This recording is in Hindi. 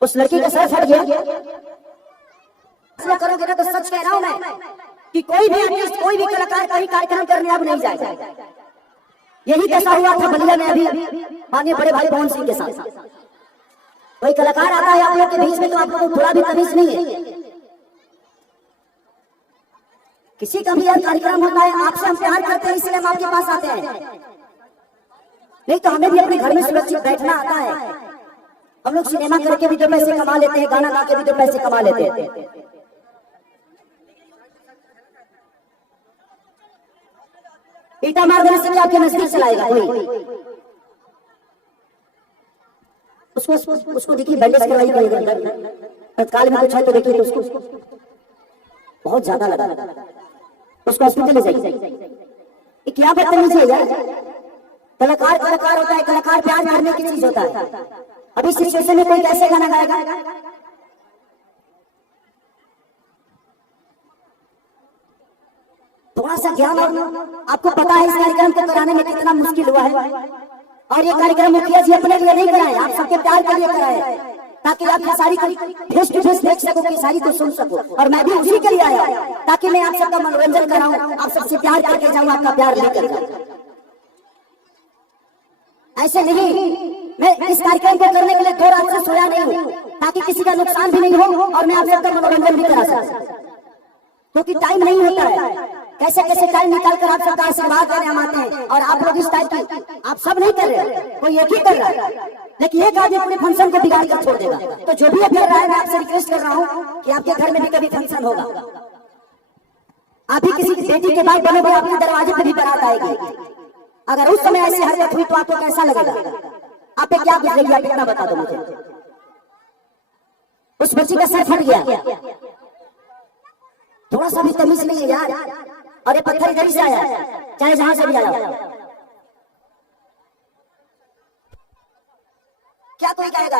उस लड़की का सर फट गया। ऐसा करोगे ना तो सच कह रहा हूं मैं कि कोई भी आर्टिस्ट, कोई भी कलाकार कहीं कार्यक्रम करने अब नहीं जाएगा। यही दशा हुआ था बलिया में अभी माननीय बड़े भाई पवन सिंह के साथ। कोई कलाकार आता है आप लोग के बीच में तो आप लोगों को थोड़ा भी तमीज नहीं है। किसी का भी कार्यक्रम होता है, आपसे हम प्यार करते हैं इसलिए हम आपके पास आते हैं, नहीं तो हमें भी अपने घर में सुरक्षित बैठना आता है। हम लोग सिनेमा करके भी तो पैसे कमा लेते हैं, गाना गा के भी तो पैसे कमा लेते हैं। ईटा मार देने से क्या आपके नजदीक चलाएगा कोई? उसको देखिए बैंडेज करवाई गई, तत्काल में कुछ है तो देखिए तो उसको बहुत ज्यादा लगा, उसको हॉस्पिटल ले जाइए। क्या बदतमीजी है यार। कलाकार कलाकार होता है, कलाकार प्यार करने की चीज होता है। अभी सिचुएशन में कोई कैसे गाना गाएगा? थोड़ा सा ज्ञान आपको पता है इस कार्यक्रम को कराने में कितना मुश्किल हुआ है। और ये कार्यक्रम मुखिया जी अपने लिए नहीं कराए, आप सबके प्यार के लिए कराए, ताकि आप खेसारी को फेस टू फेस देख सको, खेसारी को सुन सको। और मैं भी उसी के लिए आया ताकि मैं आप सबका मनोरंजन कराऊं, आप सबसे प्यार करके जाऊं, आपका प्यार लेकर जाऊं। ऐसे नहीं, मैं इस कार्यक्रम को करने के लिए 2 रात से सोया नहीं हूं ताकि किसी का नुकसान भी नहीं हो और मैं आप सबका मनोरंजन भी करा सकूं, क्योंकि टाइम नहीं होता है। कैसे कैसे टाइम निकाल कर आप सबका आशीर्वाद देने हम आते हैं। और आप लोग इस टाइप की आप सब नहीं कर रहे, कोई एक ही कर रहा है, लेकिन एक आदमी पूरे फंक्शन को बिगाड़ कर छोड़ देगा। तो जो भी कर रहा है मैं आपसे रिक्वेस्ट कर रहा हूँ कि आपके घर में भी कभी फंक्शन होगा, आप भी किसी बेटी के बाद बने हुए आपके दरवाजे पर भी बारात आएगी। अगर उस समय ऐसी हरकत हुई तो आपको कैसा लगेगा? आप पे क्या गुजरेगी आप इतना बता दो मुझे। उस बच्ची का सर फट गया, थोड़ा सा भी तमीज नहीं है यार। और ये पत्थर इधर से आया, चाहे जहां से भी आया। क्या कोई कहेगा